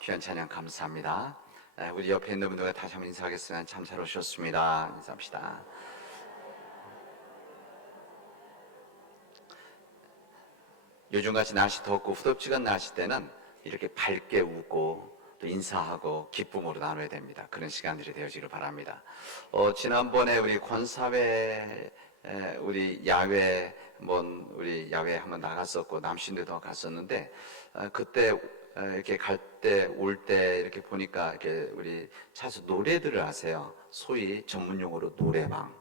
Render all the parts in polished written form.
귀한 찬양 감사합니다. 우리 옆에 있는 분들과 다시 한번 인사하겠습니다. 참 잘 오셨습니다. 인사합시다. 요즘같이 날씨 덥고 후덥지가 않은 날씨 때는 이렇게 밝게 웃고 또 인사하고 기쁨으로 나눠야 됩니다. 그런 시간들이 되어지길 바랍니다. 지난번에 우리 권사회 우리 야외 우리 야외 한번 나갔었고 남신대도 갔었는데 그때 이렇게 갈 때 올 때 이렇게 보니까 이렇게 우리 차에서 노래들을 하세요. 소위 전문용어로 노래방.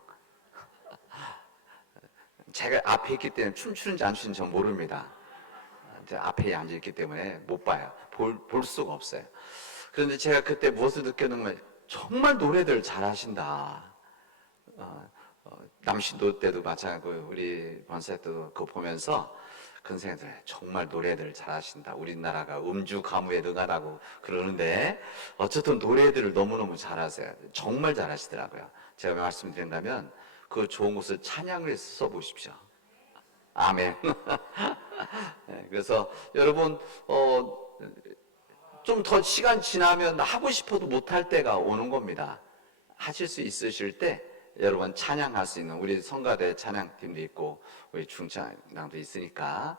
제가 앞에 있기 때문에 춤추는지 안 추는지 전 모릅니다. 이제 앞에 앉아 있기 때문에 못 봐요. 볼 수가 없어요. 그런데 제가 그때 무엇을 느꼈냐면 정말 노래들 잘하신다. 남신도 때도 마찬가지고 우리 번세 때도 그거 보면서 그런 생각이 들어요. 정말 노래들 잘하신다. 우리나라가 음주 가무에 능하다고 그러는데 어쨌든 노래들을 너무너무 잘하세요. 정말 잘하시더라고요. 제가 말씀드린다면 그 좋은 곳을 찬양을 써보십시오. 아멘. 그래서 여러분 좀 더 시간 지나면 하고 싶어도 못할 때가 오는 겁니다. 하실 수 있으실 때 여러분 찬양할 수 있는 우리 성가대 찬양팀도 있고 우리 중찬양도 있으니까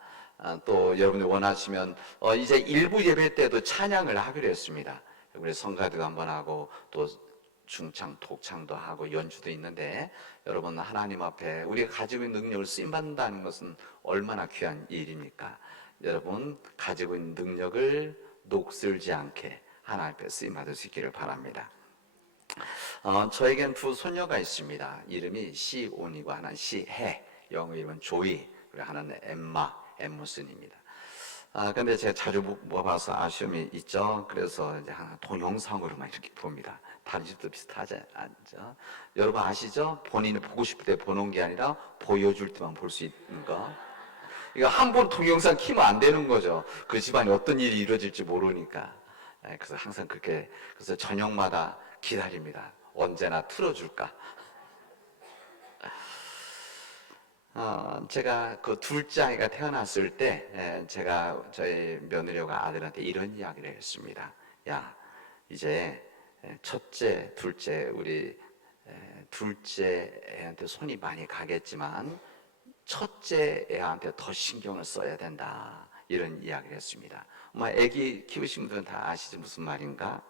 또 여러분이 원하시면 이제 일부 예배 때도 찬양을 하기로 했습니다. 우리 성가대도 한번 하고 또 중창, 독창도 하고 연주도 있는데 여러분 하나님 앞에 우리가 가지고 있는 능력을 쓰임받는다는 것은 얼마나 귀한 일입니까? 여러분 가지고 있는 능력을 녹슬지 않게 하나님 앞에 쓰임받을 수 있기를 바랍니다. 저에겐 두 소녀가 있습니다. 이름이 시온이고 하나는 시해. 영어 이름은 조이. 그리고 하나는 엠마, 엠무슨입니다. 근데 제가 자주 못 봐서 아쉬움이 있죠. 그래서 이제 하나 동영상으로만 이렇게 봅니다. 다른 집도 비슷하지 않죠? 여러분 아시죠? 본인이 보고 싶을 때 보는 게 아니라 보여줄 때만 볼 수 있는 거. 이거 한 번 동영상 키면 안 되는 거죠. 그 집안에 어떤 일이 이루어질지 모르니까. 그래서 항상 그래서 저녁마다 기다립니다. 언제나 틀어줄까. 제가 그 둘째 아이가 태어났을 때 제가 저희 며느리가 아들한테 이런 이야기를 했습니다. 야, 이제 첫째, 둘째 우리 둘째 애한테 손이 많이 가겠지만 첫째 애한테 더 신경을 써야 된다. 이런 이야기를 했습니다. 애기 키우신 분들은 다 아시죠? 무슨 말인가?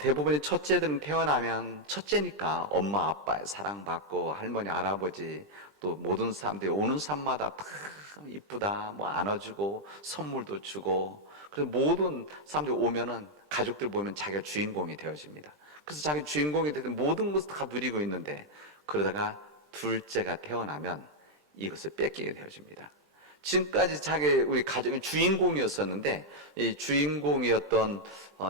대부분의 첫째들은 태어나면 첫째니까 엄마 아빠의 사랑받고 할머니 할아버지 또 모든 사람들이 오는 사람마다 다 이쁘다 뭐 안아주고 선물도 주고 그래서 모든 사람들이 오면은 가족들 보면 자기가 주인공이 되어집니다. 그래서 자기 주인공이 되는 모든 것을 다 누리고 있는데 그러다가 둘째가 태어나면 이것을 뺏기게 되어집니다. 지금까지 우리 가정의 주인공이었었는데 이 주인공이었던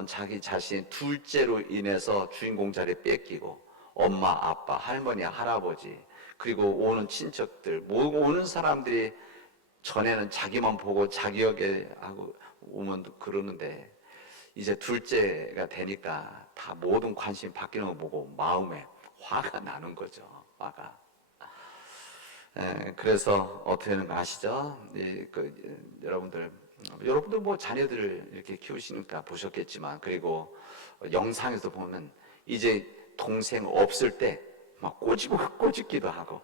자기 자신 둘째로 인해서 주인공 자리 뺏기고 엄마, 아빠, 할머니, 할아버지 그리고 오는 친척들 오는 사람들이 전에는 자기만 보고 자기 역에 하고 오면 그러는데 이제 둘째가 되니까 다 모든 관심이 바뀌는 거 보고 마음에 화가 나는 거죠. 화가. 그래서 어떻게 하는 거 아시죠? 여러분들 뭐 자녀들을 이렇게 키우시니까 보셨겠지만 그리고 영상에서 보면 이제 동생 없을 때 막 꼬집기도 하고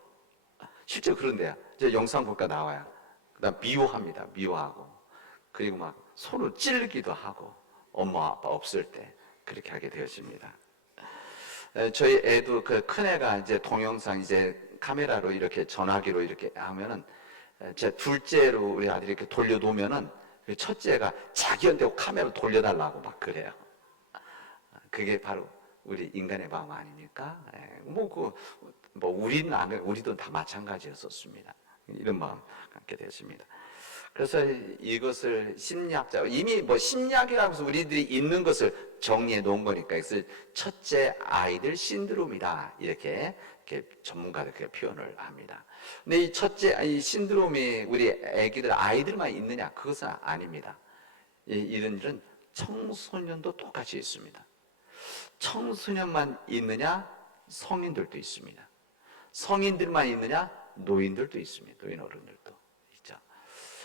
실제 그런데요. 이제 영상 볼까 나와요. 그다음 미워합니다. 미워하고 그리고 막 손을 찌르기도 하고 엄마 아빠 없을 때 그렇게 하게 되었습니다. 저희 애도 그 큰애가 이제 동영상 이제 카메라로 이렇게 전화기로 이렇게 하면은 제 둘째로 우리 아들이 이렇게 돌려놓으면은 첫째가 자기한테 카메라 돌려달라고 막 그래요. 그게 바로 우리 인간의 마음 아닙니까? 우리도 다 마찬가지였었습니다. 이런 마음 갖게 됐습니다. 그래서 이것을 심리학자 이미 심리학이라고 해서 우리들이 있는 것을 정리해 놓은 거니까 이것을 첫째 아이들 신드롬이다 이렇게 전문가들 그렇게 표현을 합니다. 근데 이 첫째 이 신드롬이 우리 아이들만 있느냐 그것은 아닙니다. 이런 일은 청소년도 똑같이 있습니다. 청소년만 있느냐 성인들도 있습니다. 성인들만 있느냐 노인들도 있습니다. 노인 어른들도 있죠.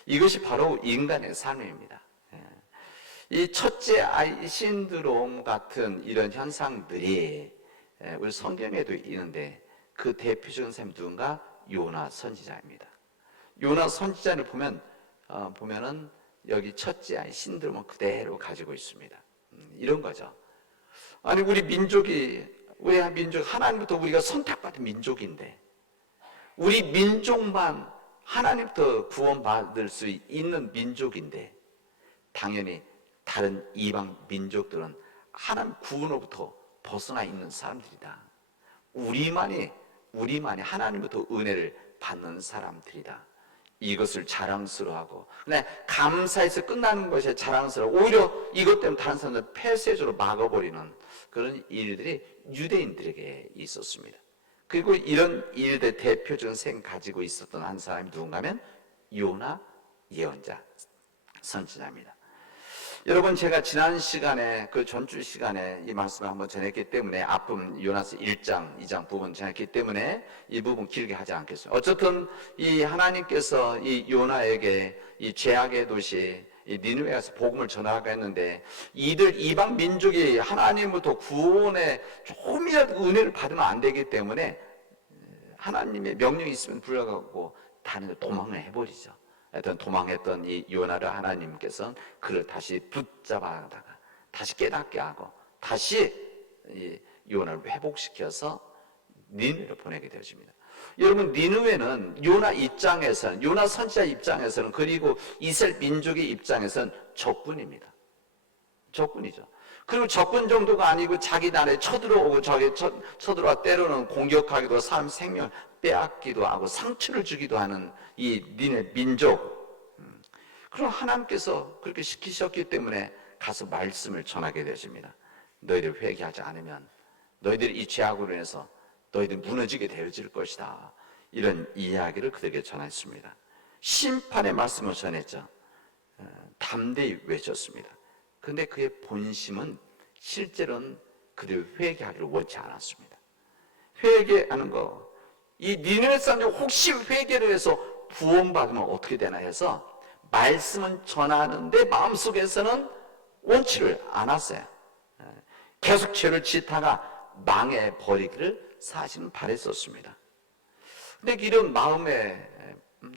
이것이 바로 인간의 삶입니다. 이 첫째 아이 신드롬 같은 이런 현상들이 우리 성경에도 있는데 그 대표적인 사람이 누군가? 요나 선지자입니다. 요나 선지자를 보면은 여기 첫째 아이 신드롬을 그대로 가지고 있습니다. 이런 거죠. 아니 우리 민족이 하나님부터 우리가 선택받은 민족인데 우리 민족만 하나님부터 구원받을 수 있는 민족인데 당연히 다른 이방 민족들은 하나님 구원으로부터 벗어나 있는 사람들이다. 우리만이 하나님부터 은혜를 받는 사람들이다. 이것을 자랑스러워하고 그냥 감사해서 끝나는 것이 자랑스러워 오히려 이것 때문에 다른 사람들 폐쇄적으로 막아버리는 그런 일들이 유대인들에게 있었습니다. 그리고 이런 일들 대표적인 생 가지고 있었던 한 사람이 누군가면 요나 예언자 선지자입니다. 여러분 제가 지난 시간에 그 전주 시간에 이 말씀을 한번 전했기 때문에 앞부분 요나서 1장 2장 부분 전했기 때문에 이 부분 길게 하지 않겠습니다. 어쨌든 이 하나님께서 이 요나에게 이 죄악의 도시 이 니느웨에 가서 복음을 전하라고 했는데 이들 이방 민족이 하나님부터 구원에 조금이라도 은혜를 받으면 안 되기 때문에 하나님의 명령이 있으면 불러가고 다른 데 도망을 해버리죠. 하여튼 도망했던 이 요나를 하나님께서는 그를 다시 붙잡아다가 다시 깨닫게 하고 다시 이 요나를 회복시켜서 니느웨로 보내게 되어집니다. 여러분 니느웨는 요나 입장에서는 요나 선지자 입장에서는 그리고 이스라엘 민족의 입장에서는 적군입니다. 적군이죠. 그리고 적군 정도가 아니고 자기 나라에 쳐들어오고 쳐들어와 때로는 공격하기도 하고 사람 생명을 빼앗기도 하고 상처를 주기도 하는 이 니네 민족. 그럼 하나님께서 그렇게 시키셨기 때문에 가서 말씀을 전하게 되십니다. 너희들 회개하지 않으면 너희들이 이 죄악으로 인해서 너희들 무너지게 되어질 것이다. 이런 이야기를 그들에게 전했습니다. 심판의 말씀을 전했죠. 담대히 외쳤습니다. 그런데 그의 본심은 실제로는 그들 회개하기를 원치 않았습니다. 회개하는 거, 이 니느웨 사람들이 혹시 회개를 해서 구원받으면 어떻게 되나 해서 말씀은 전하는데 마음속에서는 원치를 않았어요. 계속 죄를 짓다가 망해버리기를 사실은 바랬었습니다. 근데 이런 마음에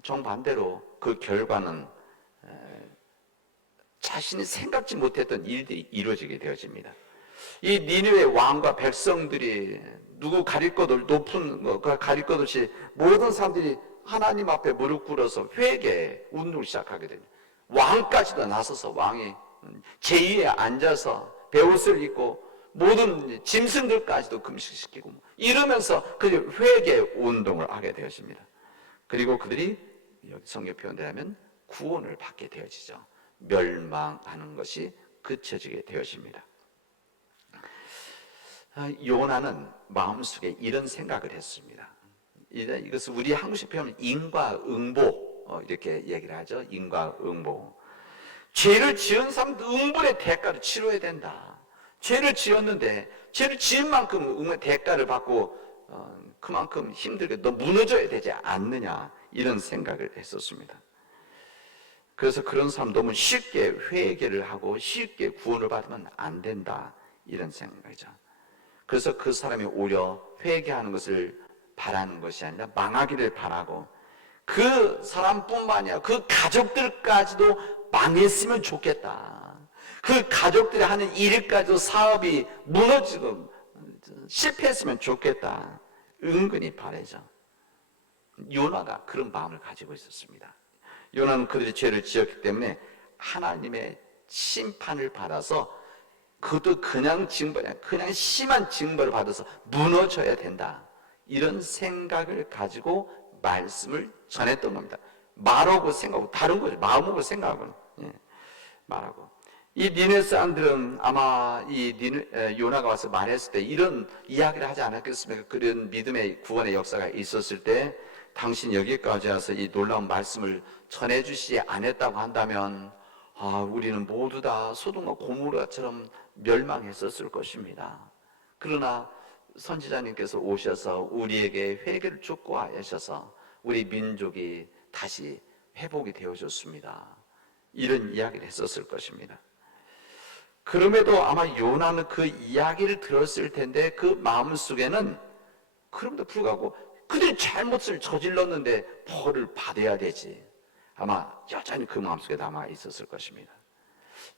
정반대로 그 결과는 자신이 생각지 못했던 일들이 이루어지게 되어집니다. 이 니느웨 왕과 백성들이 누구 가릴 것 높은 거 가릴 것 없이 모든 사람들이 하나님 앞에 무릎 꿇어서 회개 운동을 시작하게 됩니다. 왕까지도 나서서 왕이 제위에 앉아서 베옷을 입고 모든 짐승들까지도 금식시키고 이러면서 그 회개 운동을 하게 되어집니다. 그리고 그들이 여기 성경 표현대로 하면 구원을 받게 되어지죠. 멸망하는 것이 그쳐지게 되어집니다. 요나는 마음속에 이런 생각을 했습니다. 이것을 우리 한국식 표현은 인과응보 이렇게 얘기를 하죠. 인과응보. 죄를 지은 사람도 응벌의 대가를 치러야 된다. 죄를 지었는데 죄를 지은 만큼 대가를 받고 그만큼 힘들게 너 무너져야 되지 않느냐 이런 생각을 했었습니다. 그래서 그런 사람 너무 쉽게 회개를 하고 쉽게 구원을 받으면 안 된다 이런 생각이죠. 그래서 그 사람이 오히려 회개하는 것을 바라는 것이 아니라 망하기를 바라고 그 사람뿐만 아니라 그 가족들까지도 망했으면 좋겠다. 그 가족들이 하는 일까지도 사업이 무너지고 실패했으면 좋겠다. 은근히 바라죠. 요나가 그런 마음을 가지고 있었습니다. 요나는 그들이 죄를 지었기 때문에 하나님의 심판을 받아서 그것도 그냥 심한 징벌을 받아서 무너져야 된다. 이런 생각을 가지고 말씀을 전했던 겁니다. 말하고 생각하고 다른 거죠. 마음하고 생각하고는 말하고. 이 니느웨 사람들은 아마 요나가 와서 말했을 때 이런 이야기를 하지 않았겠습니까? 그런 믿음의 구원의 역사가 있었을 때 당신 여기까지 와서 이 놀라운 말씀을 전해주시지 않았다고 한다면 우리는 모두 다 소돔과 고모라처럼 멸망했었을 것입니다. 그러나 선지자님께서 오셔서 우리에게 회개를 촉구하셔서 우리 민족이 다시 회복이 되어졌습니다. 이런 이야기를 했었을 것입니다. 그럼에도 아마 요나는 그 이야기를 들었을 텐데 그 마음속에는 그럼에도 불구하고 그들이 잘못을 저질렀는데 벌을 받아야 되지. 아마 여전히 그 마음속에 남아 있었을 것입니다.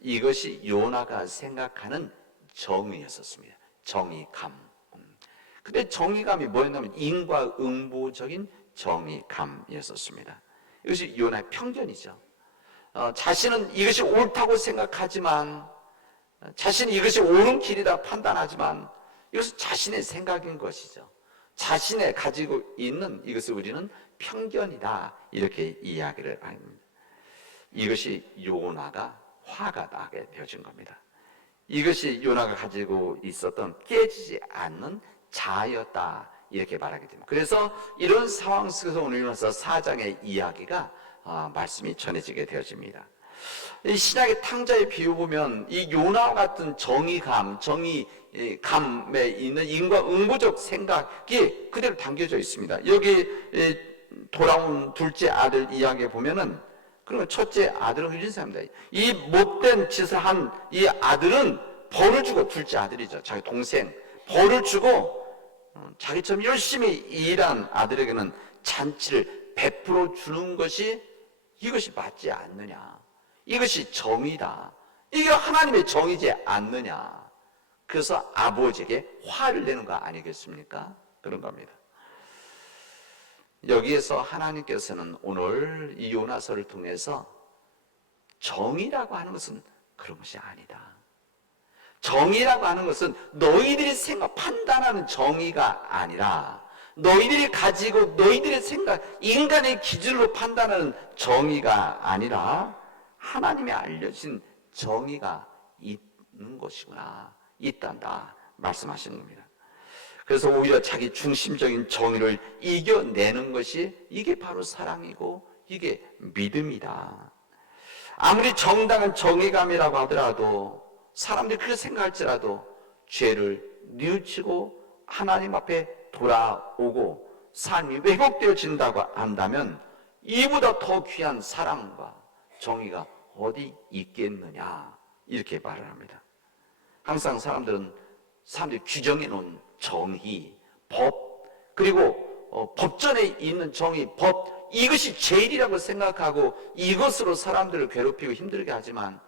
이것이 요나가 생각하는 정의였었습니다. 정의감. 근데 정의감이 뭐였냐면 인과응보적인 정의감이었습니다. 이것이 요나의 편견이죠. 자신은 이것이 옳다고 생각하지만, 자신이 이것이 옳은 길이다 판단하지만 이것은 자신의 생각인 것이죠. 자신의 가지고 있는 이것을 우리는 편견이다 이렇게 이야기를 합니다. 이것이 요나가 화가 나게 되어진 겁니다. 이것이 요나가 가지고 있었던 깨지지 않는 자아였다 이렇게 말하게 됩니다. 그래서 이런 상황 속에서 오늘 요나서 4장의 이야기가 말씀이 전해지게 되어집니다. 이 신약의 탕자의 비유 보면 이 요나와 같은 정의감에 있는 인과응보적 생각이 그대로 담겨져 있습니다. 여기 돌아온 둘째 아들 이야기에 보면은, 그러면 첫째 아들은 이런 사람입니다. 이 못된 짓을 한 이 아들은 벌을 주고, 둘째 아들이죠, 자기 동생 벌을 주고 자기처럼 열심히 일한 아들에게는 잔치를 베풀어 주는 것이, 이것이 맞지 않느냐, 이것이 정의다, 이게 하나님의 정의지 않느냐. 그래서 아버지에게 화를 내는 거 아니겠습니까? 그런 겁니다. 여기에서 하나님께서는 오늘 이 요나서를 통해서 정의라고 하는 것은 그런 것이 아니다. 정의라고 하는 것은 너희들이 판단하는 정의가 아니라, 너희들이 가지고 너희들의 생각, 인간의 기준으로 판단하는 정의가 아니라 하나님이 알려진 정의가 있는 것이구나, 있단다 말씀하시는 겁니다. 그래서 오히려 자기 중심적인 정의를 이겨내는 것이, 이게 바로 사랑이고 이게 믿음이다. 아무리 정당한 정의감이라고 하더라도, 사람들이 그렇게 생각할지라도 죄를 뉘우치고 하나님 앞에 돌아오고 삶이 회복되어진다고 한다면 이보다 더 귀한 사랑과 정의가 어디 있겠느냐 이렇게 말을 합니다. 항상 사람들이 규정해 놓은 정의, 법, 그리고 법전에 있는 정의, 법, 이것이 제일이라고 생각하고 이것으로 사람들을 괴롭히고 힘들게 하지만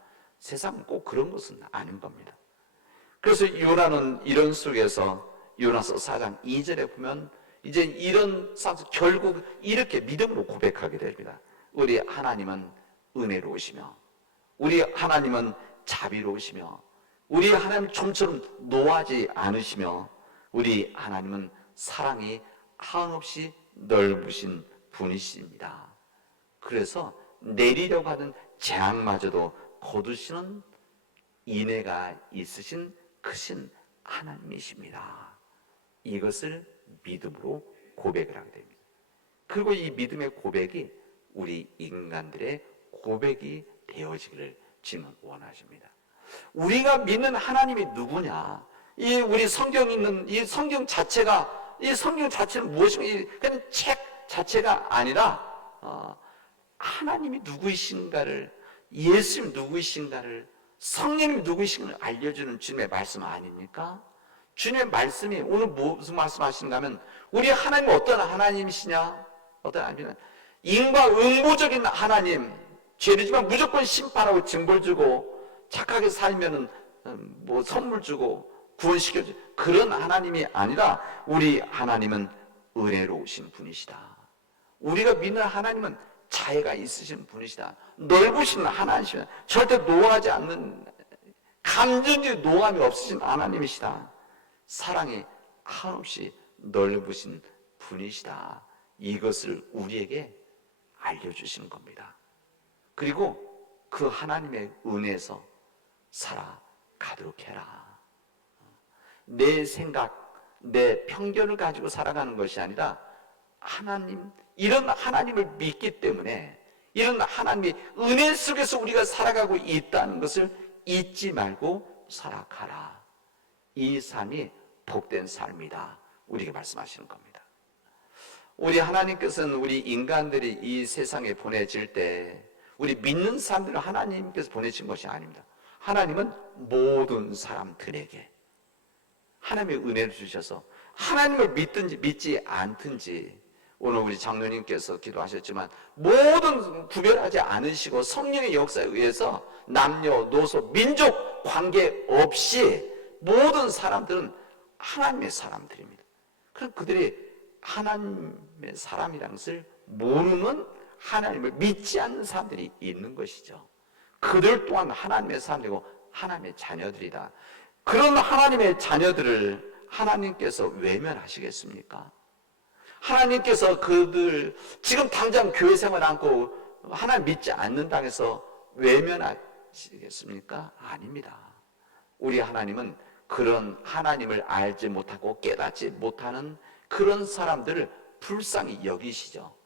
세상은 꼭 그런 것은 아닌 겁니다. 그래서 요나는 이런 속에서 요나서 4장 2절에 보면 이제 이런 상황에서 결국 이렇게 믿음으로 고백하게 됩니다. 우리 하나님은 은혜로우시며, 우리 하나님은 자비로우시며, 우리 하나님 좀처럼 노하지 않으시며, 우리 하나님은 사랑이 한없이 넓으신 분이십니다. 그래서 내리려고 하는 재앙마저도 거두시는 인애가 있으신 크신 하나님이십니다. 이것을 믿음으로 고백을 하게 됩니다. 그리고 이 믿음의 고백이 우리 인간들의 고백이 되어지기를 주님은 원하십니다. 우리가 믿는 하나님이 누구냐? 우리 성경 있는 이 성경 자체가, 이 성경 자체는 무엇인가? 그냥 책 자체가 아니라 하나님이 누구이신가를, 예수님이 누구이신가를, 성령님이 누구이신가를 알려주는 주님의 말씀 아닙니까? 주님의 말씀이 오늘 무슨 말씀하시는가 하면, 우리 하나님은 어떤 하나님이시냐? 어떤 하나님이냐? 인과응보적인 하나님, 죄를 지면 무조건 심판하고 징벌 주고 착하게 살면은 선물 주고 구원시켜줘, 그런 하나님이 아니라 우리 하나님은 은혜로우신 분이시다. 우리가 믿는 하나님은 자애가 있으신 분이시다. 넓으신 하나님이시다. 절대 노하지 않는, 감정적 노함이 없으신 하나님이시다. 사랑이 한없이 넓으신 분이시다. 이것을 우리에게 알려주시는 겁니다. 그리고 그 하나님의 은혜에서 살아가도록 해라. 내 생각, 내 편견을 가지고 살아가는 것이 아니라 하나님, 이런 하나님을 믿기 때문에, 이런 하나님의 은혜 속에서 우리가 살아가고 있다는 것을 잊지 말고 살아가라. 이 삶이 복된 삶이다, 우리에게 말씀하시는 겁니다. 우리 하나님께서는 우리 인간들이 이 세상에 보내질 때 우리 믿는 사람들을 하나님께서 보내신 것이 아닙니다. 하나님은 모든 사람들에게 하나님의 은혜를 주셔서 하나님을 믿든지 믿지 않든지, 오늘 우리 장로님께서 기도하셨지만 모든 구별하지 않으시고 성령의 역사에 의해서 남녀노소 민족 관계없이 모든 사람들은 하나님의 사람들입니다. 그럼 그들이 하나님의 사람이라는 것을 모르는, 하나님을 믿지 않는 사람들이 있는 것이죠. 그들 또한 하나님의 사람이고 하나님의 자녀들이다. 그런 하나님의 자녀들을 하나님께서 외면하시겠습니까? 하나님께서 그들 지금 당장 교회 생활 않고 하나님 믿지 않는다고 해서 외면하시겠습니까? 아닙니다. 우리 하나님은 그런 하나님을 알지 못하고 깨닫지 못하는 그런 사람들을 불쌍히 여기시죠.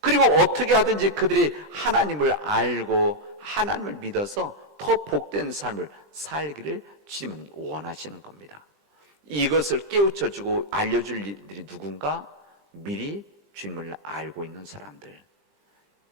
그리고 어떻게 하든지 그들이 하나님을 알고 하나님을 믿어서 더 복된 삶을 살기를 주님은 원하시는 겁니다. 이것을 깨우쳐주고 알려줄 일들이 누군가? 미리 주님을 알고 있는 사람들,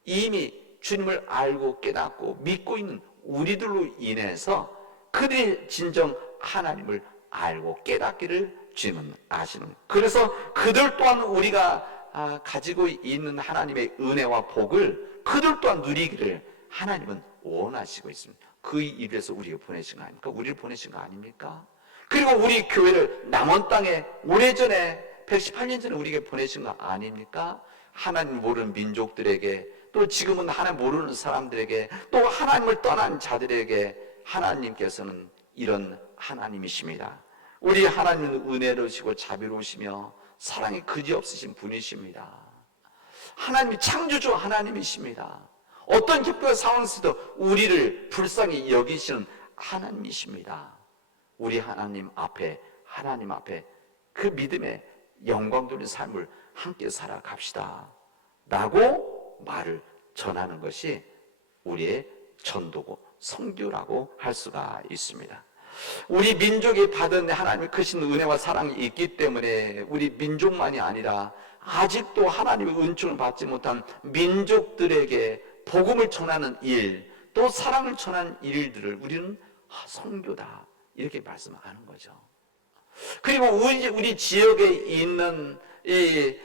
이미 주님을 알고 깨닫고 믿고 있는 우리들로 인해서 그들이 진정 하나님을 알고 깨닫기를 주님은 아시는, 그래서 그들 또한 우리가 가지고 있는 하나님의 은혜와 복을 그들 또한 누리기를 하나님은 원하시고 있습니다. 그 일에서 우리가 보내신 거 아닙니까? 우리를 보내신 거 아닙니까? 그리고 우리 교회를 남원 땅에 오래전에 118년 전에 우리에게 보내신 거 아닙니까? 하나님 모르는 민족들에게, 또 지금은 하나님 모르는 사람들에게, 또 하나님을 떠난 자들에게 하나님께서는 이런 하나님이십니다. 우리 하나님은 은혜로우시고 자비로우시며 사랑이 그지없으신 분이십니다. 하나님이 창조주 하나님이십니다. 어떤 기쁨과 상황 속에도 우리를 불쌍히 여기시는 하나님이십니다. 우리 하나님 앞에 그 믿음의 영광 돌린 삶을 함께 살아갑시다 라고 말을 전하는 것이 우리의 전도고 선교라고 할 수가 있습니다. 우리 민족이 받은 하나님의 크신 은혜와 사랑이 있기 때문에 우리 민족만이 아니라 아직도 하나님의 은총을 받지 못한 민족들에게 복음을 전하는 일, 또 사랑을 전하는 일들을 우리는 선교다 이렇게 말씀하는 거죠. 그리고 우리 지역에 있는 이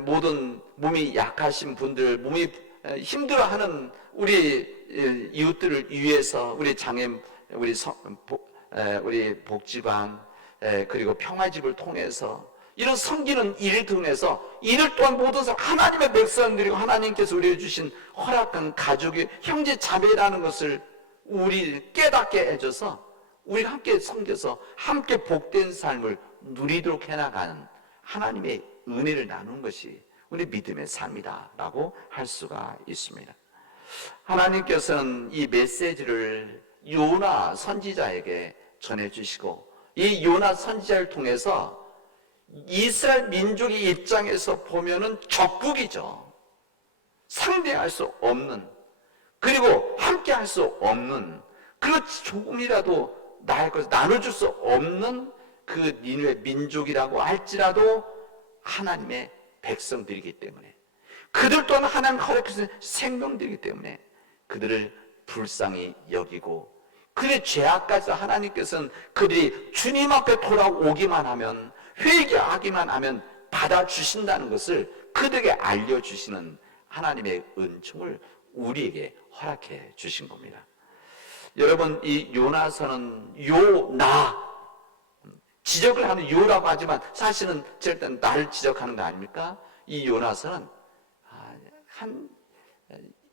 모든 몸이 약하신 분들, 몸이 힘들어하는 우리 이웃들을 위해서 우리 장애, 우리 복지관, 그리고 평화집을 통해서 이런 섬기는 일 통해서 이들 또한 모든 사람 하나님의 백성들이고 하나님께서 우리에게 주신 허락한 가족의 형제 자매라는 것을 우리 깨닫게 해줘서 우리 함께 섬겨서 함께 복된 삶을 누리도록 해나가는 하나님의 은혜를 나누는 것이 우리 믿음의 삶이다라고 할 수가 있습니다. 하나님께서는 이 메시지를 요나 선지자에게 전해주시고 이 요나 선지자를 통해서 이스라엘 민족의 입장에서 보면은 적국이죠. 상대할 수 없는, 그리고 함께 할 수 없는, 그리고 조금이라도 나의 것을 나눠줄 수 없는 그 니누의 민족이라고 할지라도 하나님의 백성들이기 때문에, 그들 또한 하나님 허락하신 생명들이기 때문에 그들을 불쌍히 여기고, 그들의 죄악까지도 하나님께서는 그들이 주님 앞에 돌아오기만 하면, 회개하기만 하면 받아주신다는 것을 그들에게 알려주시는 하나님의 은총을 우리에게 허락해 주신 겁니다. 여러분, 이 요나서는 요나, 지적을 하는 요라고 하지만 사실은 절대 나를 지적하는 거 아닙니까? 이 요나서는 한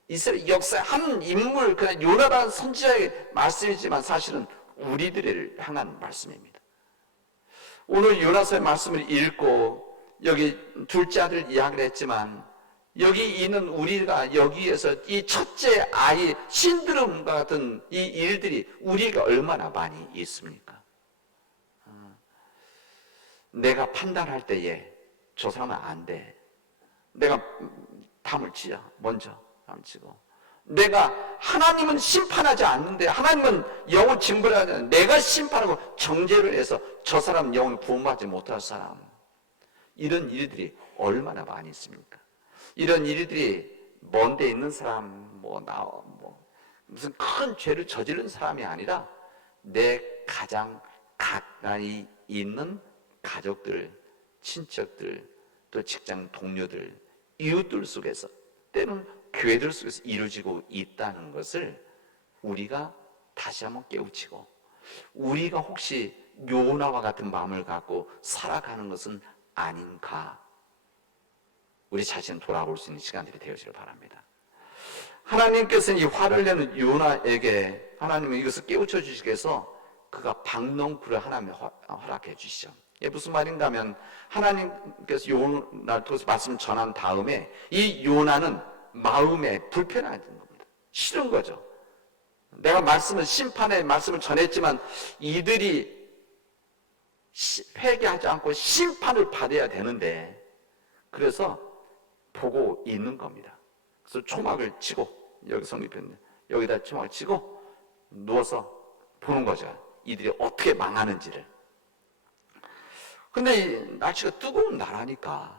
이스라엘 역사의 한 인물, 그냥 요나라는 선지자의 말씀이지만 사실은 우리들을 향한 말씀입니다. 오늘 요나서의 말씀을 읽고 여기 둘째 아들 이야기를 했지만 여기 있는 우리가 여기에서 이 첫째 아이 신드롬과 같은 이 일들이 우리가 얼마나 많이 있습니까? 내가 판단할 때에 저 사람은 안 돼. 내가 담을 치자. 먼저 담을 치고. 내가 하나님은 심판하지 않는데 하나님은 영을 징벌하지 않는데 내가 심판하고 정죄를 해서 저 사람 영을 구원받지 못할 사람, 이런 일들이 얼마나 많이 있습니까? 이런 일들이 먼 데 있는 사람, 무슨 큰 죄를 저지른 사람이 아니라 내 가장 가까이 있는 가족들, 친척들, 또 직장 동료들, 이웃들 속에서, 때로는 교회들 속에서 이루어지고 있다는 것을 우리가 다시 한번 깨우치고, 우리가 혹시 요나와 같은 마음을 갖고 살아가는 것은 아닌가, 우리 자신을 돌아볼 수 있는 시간들이 되어지길 바랍니다. 하나님께서는 이 화를 내는 요나에게 하나님은 이것을 깨우쳐 주시기 위해서 그가 박넝쿨을 하나님이 허락해 주시죠. 이게 무슨 말인가 하면, 하나님께서 요나를 통해서 말씀 전한 다음에 이 요나는 마음에 불편한 겁니다. 싫은 거죠. 내가 심판의 말씀을 전했지만 이들이 회개하지 않고 심판을 받아야 되는데, 그래서 보고 있는 겁니다. 그래서 초막을 치고, 여기 성립했는데 여기다 초막을 치고 누워서 보는 거죠. 이들이 어떻게 망하는지를. 근데 날씨가 뜨거운 나라니까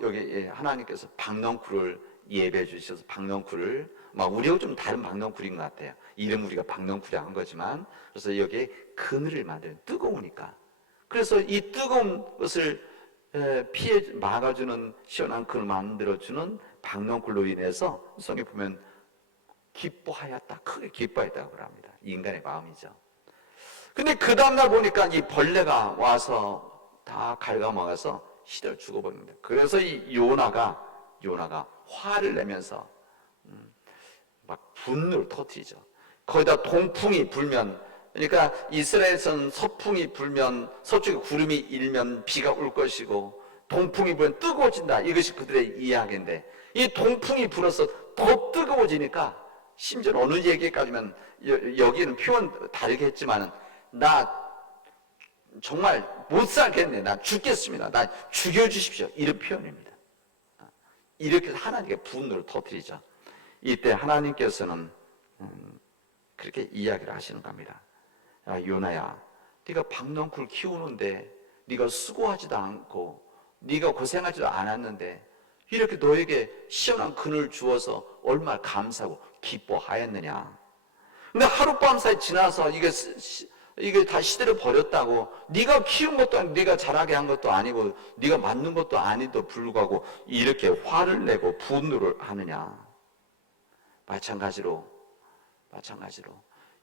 여기 하나님께서 박넝쿨을 예배해 주셔서, 박넝쿨을 우리하고 좀 다른 박넝쿨인 것 같아요. 이름 우리가 박넝쿨이 한 거지만, 그래서 여기에 그늘을 만들어요. 뜨거우니까. 그래서 이 뜨거운 것을 피해 막아주는 시원한 그늘 만들어주는 박넝쿨로 인해서 성경에 보면 기뻐하였다, 크게 기뻐했다고 합니다. 인간의 마음이죠. 근데 그 다음날 보니까 이 벌레가 와서 다 갉아먹어서 시들 죽어버립니다. 그래서 이 요나가 화를 내면서 막 분노를 터뜨리죠. 거기다 동풍이 불면, 그러니까 이스라엘에서는 서풍이 불면, 서쪽에 구름이 일면 비가 올 것이고, 동풍이 불면 뜨거워진다, 이것이 그들의 이야기인데, 이 동풍이 불어서 더 뜨거워지니까, 심지어 어느 얘기까지면 여기는 표현 다르게 했지만, 나 정말 못 살겠네, 나 죽겠습니다, 나 죽여주십시오, 이런 표현입니다. 이렇게 하나님께 분노를 터뜨리죠. 이때 하나님께서는 그렇게 이야기를 하시는 겁니다. 야, 요나야, 네가 박넝쿨 키우는데 네가 수고하지도 않고 네가 고생하지도 않았는데 이렇게 너에게 시원한 그늘 주어서 얼마나 감사하고 기뻐하였느냐. 근데 하룻밤 사이 지나서 이게 다 시대를 버렸다고, 네가 키운 것도 아니고 네가 자라게 한 것도 아니고 네가 만든 것도 아니도 불구하고 이렇게 화를 내고 분노를 하느냐. 마찬가지로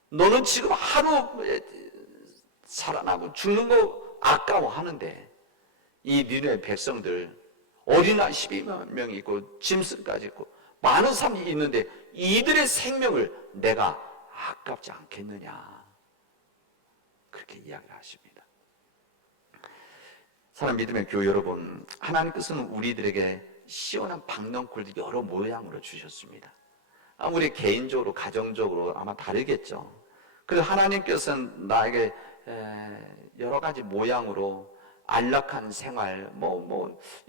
너는 지금 하루 살아나고 죽는 거 아까워하는데, 이 니네 백성들 어린아이 12만 명이 있고 짐승까지 있고 많은 사람이 있는데 이들의 생명을 내가 아깝지 않겠느냐, 그렇게 이야기를 하십니다. 사랑 믿음의 교회 여러분, 하나님께서는 우리들에게 시원한 박넝쿨들 여러 모양으로 주셨습니다. 우리 개인적으로, 가정적으로 아마 다르겠죠. 그래서 하나님께서는 나에게 여러 가지 모양으로 안락한 생활,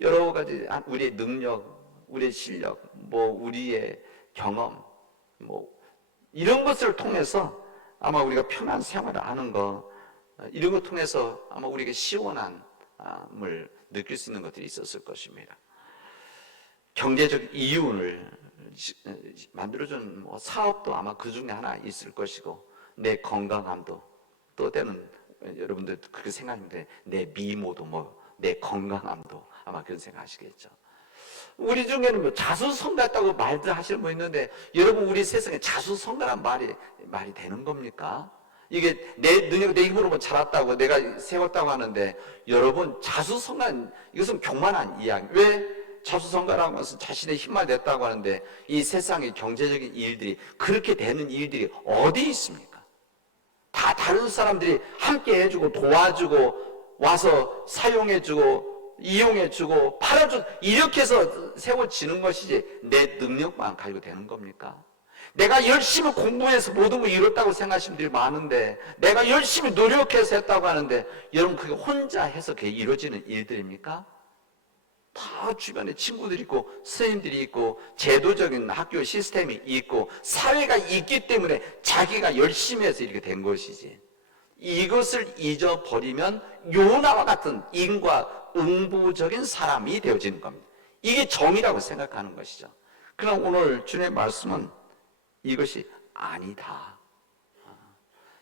여러 가지 우리의 능력, 우리의 실력, 우리의 경험, 이런 것을 통해서 아마 우리가 편한 생활을 하는 거, 이런 것 통해서 아마 우리에게 시원함을 느낄 수 있는 것들이 있었을 것입니다. 경제적 이윤을 만들어준 사업도 아마 그 중에 하나 있을 것이고, 내 건강함도, 또 때는 여러분들 그렇게 생각하는데 내 미모도 내 건강함도 아마 그런 생각하시겠죠. 우리 중에는 자수성가했다고 말들 하시는 분 있는데, 여러분 우리 세상에 자수성가란 말이 되는 겁니까? 이게 내 능력, 내 힘으로 자랐다고, 내가 세웠다고 하는데, 여러분 자수성가, 이것은 교만한 이야기. 왜? 자수성가라는 것은 자신의 힘만 냈다고 하는데, 이 세상의 경제적인 일들이, 그렇게 되는 일들이 어디 있습니까? 다 다른 사람들이 함께 해주고 도와주고 와서 사용해주고 이용해주고 팔아주고 이렇게 해서 세워지는 것이지, 내 능력만 가지고 되는 겁니까? 내가 열심히 공부해서 모든 걸 이뤘다고 생각하시는 분들이 많은데, 내가 열심히 노력해서 했다고 하는데, 여러분 그게 혼자 해서 그게 이루어지는 일들입니까? 다 주변에 친구들이 있고 선생님들이 있고 제도적인 학교 시스템이 있고 사회가 있기 때문에 자기가 열심히 해서 이렇게 된 것이지, 이것을 잊어버리면 요나와 같은 인과응보적인 사람이 되어지는 겁니다. 이게 정의라고 생각하는 것이죠. 그럼 오늘 주님의 말씀은 이것이 아니다.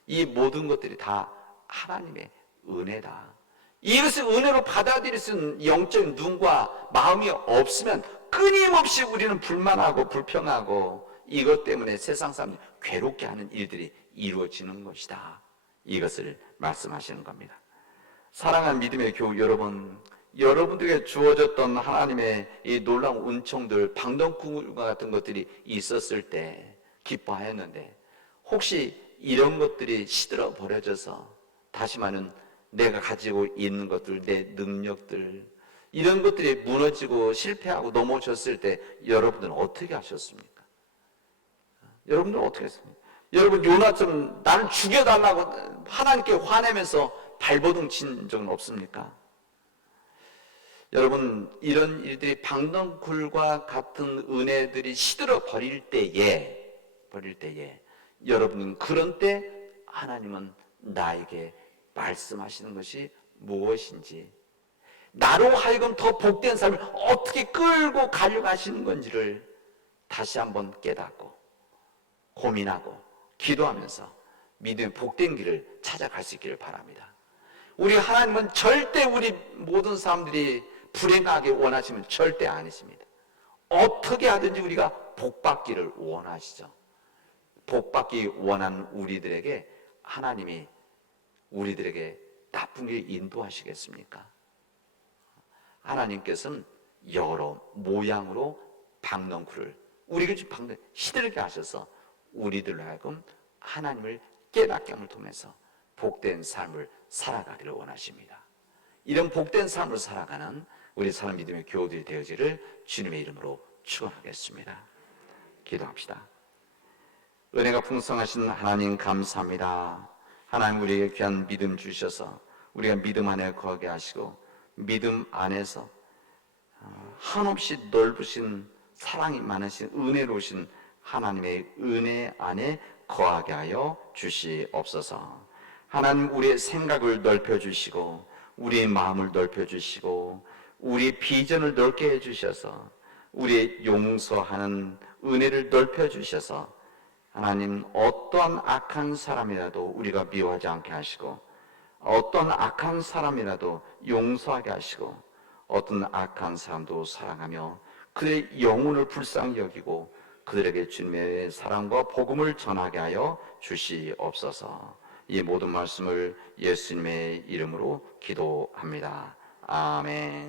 이 모든 것들이 다 하나님의 은혜다. 이것을 은혜로 받아들일 수 있는 영적인 눈과 마음이 없으면 끊임없이 우리는 불만하고 불평하고 이것 때문에 세상 사람들이 괴롭게 하는 일들이 이루어지는 것이다. 이것을 말씀하시는 겁니다. 사랑하는 믿음의 교우 여러분, 여러분들에게 주어졌던 하나님의 이 놀라운 은총들, 방덩굴과 같은 것들이 있었을 때 기뻐하였는데, 혹시 이런 것들이 시들어 버려져서, 다시 말하면 내가 가지고 있는 것들, 내 능력들, 이런 것들이 무너지고 실패하고 넘어졌을 때 여러분들은 어떻게 하셨습니까? 여러분들은 어떻게 했습니까? 여러분 요나처럼 나를 죽여달라고 하나님께 화내면서 발버둥 친 적은 없습니까? 여러분, 이런 일들이 방덩굴과 같은 은혜들이 시들어 버릴 때에 여러분은 그런 때 하나님은 나에게 말씀하시는 것이 무엇인지, 나로 하여금 더 복된 삶을 어떻게 끌고 가려고 하시는 건지를 다시 한번 깨닫고 고민하고 기도하면서 믿음의 복된 길을 찾아갈 수 있기를 바랍니다. 우리 하나님은 절대 우리 모든 사람들이 불행하게 원하시면 절대 아니십니다. 어떻게 하든지 우리가 복받기를 원하시죠. 복받기 원하는 우리들에게 하나님이 우리들에게 나쁜 길 인도하시겠습니까? 하나님께서는 여러 모양으로 방덩굴을 우리가 지금 방덩 시들게 하셔서 우리들로 하여금 하나님을 깨닫게 함을 통해서 복된 삶을 살아가기를 원하십니다. 이런 복된 삶을 살아가는 우리 사람 믿음의 교우들이 되어지를 주님의 이름으로 축원하겠습니다. 기도합시다. 은혜가 풍성하신 하나님 감사합니다. 하나님 우리에게 귀한 믿음 주셔서 우리가 믿음 안에 거하게 하시고 믿음 안에서 한없이 넓으신 사랑이 많으신 은혜로우신 하나님의 은혜 안에 거하게 하여 주시옵소서. 하나님 우리의 생각을 넓혀주시고 우리의 마음을 넓혀주시고 우리의 비전을 넓게 해주셔서 우리의 용서하는 은혜를 넓혀주셔서 하나님 어떠한 악한 사람이라도 우리가 미워하지 않게 하시고 어떤 악한 사람이라도 용서하게 하시고 어떤 악한 사람도 사랑하며 그들의 영혼을 불쌍히 여기고 그들에게 주님의 사랑과 복음을 전하게 하여 주시옵소서. 이 모든 말씀을 예수님의 이름으로 기도합니다. 아멘.